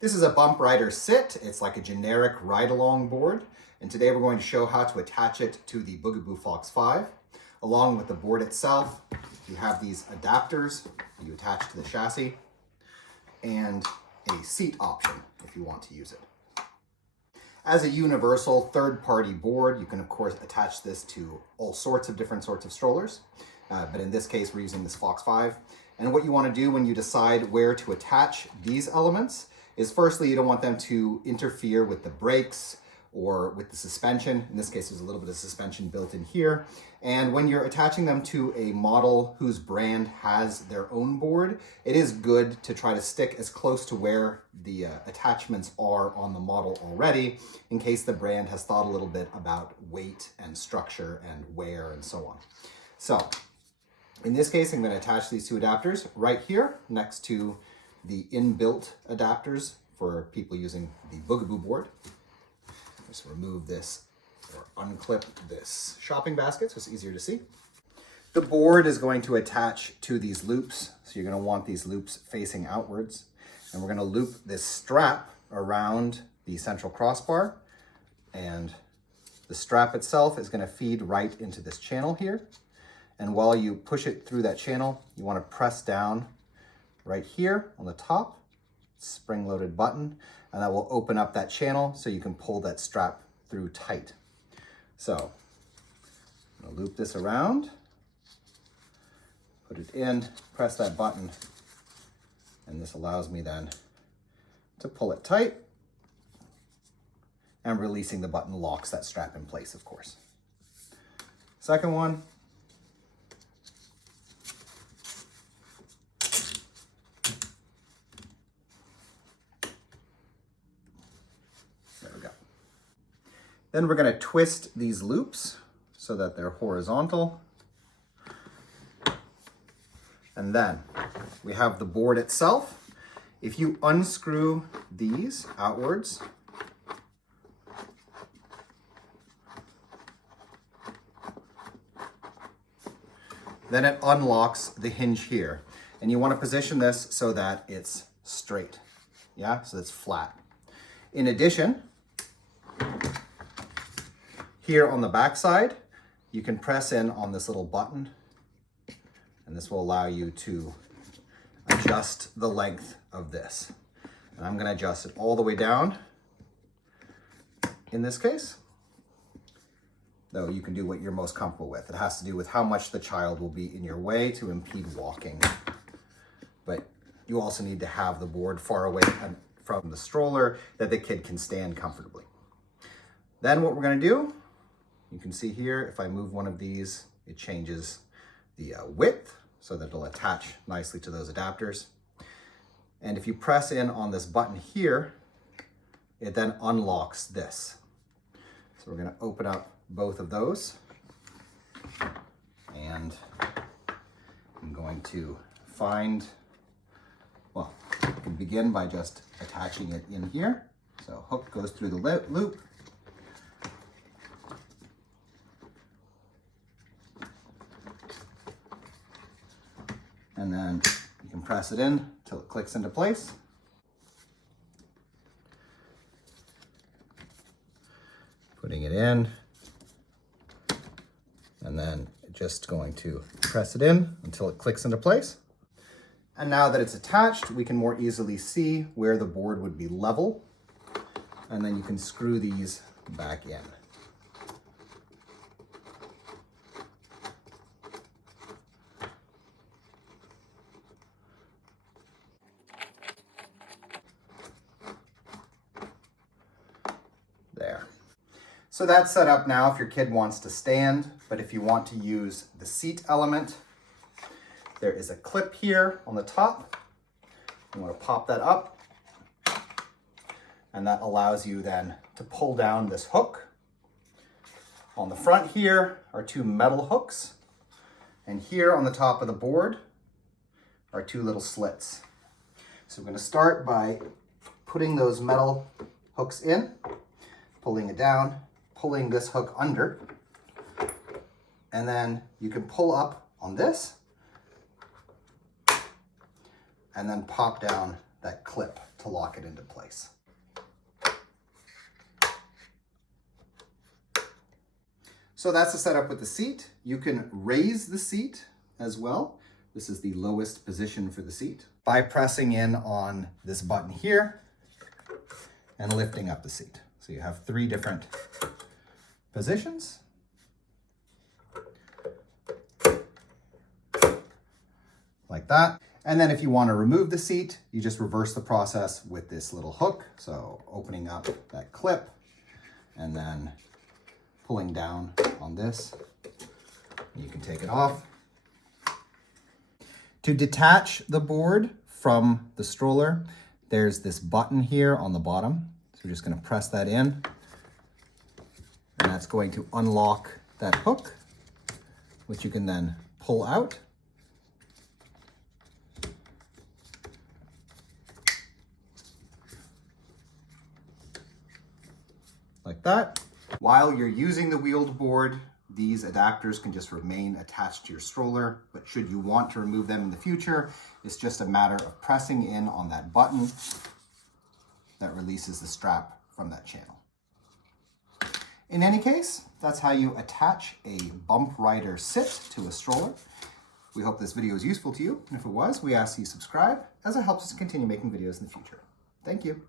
This is a Bump Rrider Sit. It's like a generic ride-along board. And today we're going to show how to attach it to the Bugaboo Fox 5. Along with the board itself, you have these adapters that you attach to the chassis and a seat option if you want to use it. As a universal third-party board, you can of course attach this to all sorts of different sorts of strollers. But in this case, we're using this Fox 5. And what you want to do when you decide where to attach these elements is firstly, you don't want them to interfere with the brakes or with the suspension. In this case, there's a little bit of suspension built in here. And when you're attaching them to a model whose brand has their own board, it is good to try to stick as close to where the attachments are on the model already, in case the brand has thought a little bit about weight and structure and wear and so on. So in this case, I'm going to attach these two adapters right here next to the inbuilt adapters for people using the Bugaboo board. Just remove this or unclip this shopping basket so it's easier to see. The board is going to attach to these loops, so you're going to want these loops facing outwards. And we're going to loop this strap around the central crossbar, and the strap itself is going to feed right into this channel here. And while you push it through that channel, you want to press down right here on the top, spring-loaded button, and that will open up that channel so you can pull that strap through tight. So I'm going to loop this around, put it in, press that button, and this allows me then to pull it tight, and releasing the button locks that strap in place, of course. Second one. Then we're going to twist these loops so that they're horizontal. And then we have the board itself. If you unscrew these outwards, then it unlocks the hinge here. And you want to position this so that it's straight, so it's flat. In addition, here on the back side, you can press in on this little button, and this will allow you to adjust the length of this. And I'm going to adjust it all the way down in this case, though you can do what you're most comfortable with. It has to do with how much the child will be in your way to impede walking. But you also need to have the board far away from the stroller that the kid can stand comfortably. Then what we're going to do, you can see here, if I move one of these, it changes the width so that it'll attach nicely to those adapters. And if you press in on this button here, it then unlocks this. So we're going to open up both of those. And I'm going to find, well, you can begin by just attaching it in here. So hook goes through the loop. And then you can press it in until it clicks into place. Putting it in, and then just going to press it in until it clicks into place. And now that it's attached, we can more easily see where the board would be level. And then you can screw these back in. There. So that's set up now if your kid wants to stand, but if you want to use the seat element, there is a clip here on the top. You want to pop that up, and that allows you then to pull down this hook. On the front here are two metal hooks, and here on the top of the board are two little slits. So we're going to start by putting those metal hooks in, pulling it down, pulling this hook under, and then you can pull up on this and then pop down that clip to lock it into place. So that's the setup with the seat. You can raise the seat as well. This is the lowest position for the seat by pressing in on this button here and lifting up the seat. So you have 3 different positions. Like that. And then if you want to remove the seat, you just reverse the process with this little hook. So opening up that clip and then pulling down on this, you can take it off. To detach the board from the stroller, there's this button here on the bottom. So we're just going to press that in, and that's going to unlock that hook, which you can then pull out. Like that. While you're using the wheeled board, these adapters can just remain attached to your stroller, but should you want to remove them in the future, it's just a matter of pressing in on that button that releases the strap from that channel. In any case, that's how you attach a Bump Rrider Sit to a stroller. We hope this video is useful to you, and if it was, we ask you subscribe, as it helps us continue making videos in the future. Thank you.